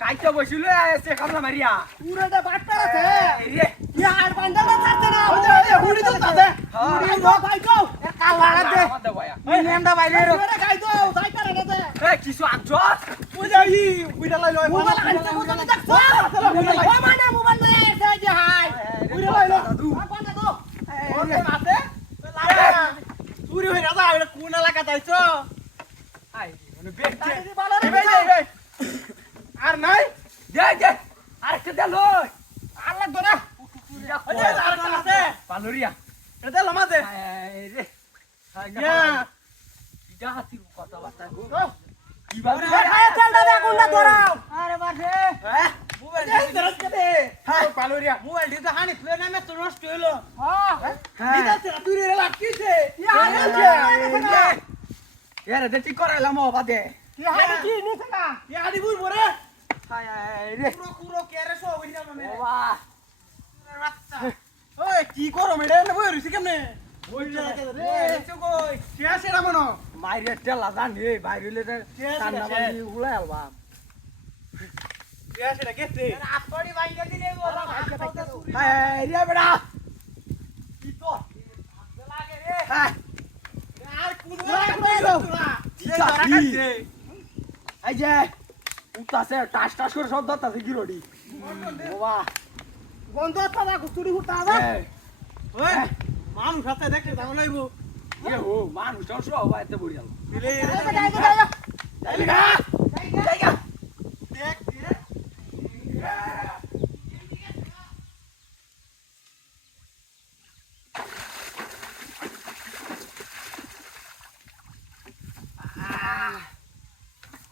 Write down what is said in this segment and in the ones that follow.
কাইটা বসিল এসে কামলা মারিয়া পুরোটা বাটপার আছে রে ইয়ার বান্ডালে ছাড়তে না ওই হুড়ি তো তাতে হুড়ি গো ভাই গো এ কাল লাগাতে আমাদের ভাইয়া এই নেমটা বাইরে রে গাই গো যাই পারে না দে এই কিছু আনছস ওই যাই উইডা লাই লয় মোবাইল আনতে বুঝতে দেখছো ওই মানে মোবাইল লয় এসে যে হাই উইডা লাই লো দাদু কোন দাদু ওর আছে লাগা চুরি হই রাজা এটা কোন এলাকা যাইছো আই মানে বেচতে ভালো রে আর নাই দে দে আরেকটা দে লই আর লাগবে না ওই যে আরেকটা আছে পালুরিয়া এটা দে লমাতে এই রে ইয়া ইটা হাতির কথা বার্তা গো ও কি বাবা খায় তেলটা দে কোনটা ধরাও আরে বাজে হ্যাঁ মোবাইল দরজ কে দে হ্যাঁ পালুরিয়া মোবাইল দিতে হানি ফ্লে নামে তো নষ্ট হইলো হ্যাঁ দিদা তেরা তুই রে লাগতিছে ইয়ারে দে ঠিক করাইলাম ও বাদে কি হানি কি নিছে না কি হানি বুই মরে হায় রে পুরো পুরো কেরে সো হই যাবে মে বাবা রাত্তা ওই কি করো মেডে না বই রইছি কেমনে ওই রে এসো কই কি আছে না মনো মাইরে টেলা জান হে বাইরে লে কান্না বাজি উলাই আলবা কি আছে না কেতে আপড়ি বাইঙ্গা দিলে বাবা হায় রে বেড়া কি তো লাগে রে হ্যাঁ আর কোন তোরা এই যে উতাছে টাস টাস করে শব্দ আছে গিরোডি বাবা বন্ধ তারা কুচুরি হুতা দা এই ওই মানুষ আছে দেখে দাও লাইবো এ ও মানুষ সব বাইতে বড়ি আলো দিলে তাইলে গা জায়গা দেখ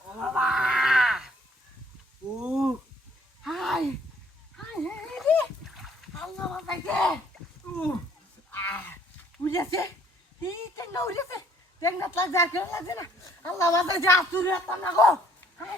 ও বাবা ও হাই হাই রে আল্লাহ বাবাকে উড়েছে এই টেঙ্গা উড়েছে টেঙ্গা লাগছে আর কেউ লাগছে না আল্লাহ বাবা যা তুই না গো হাই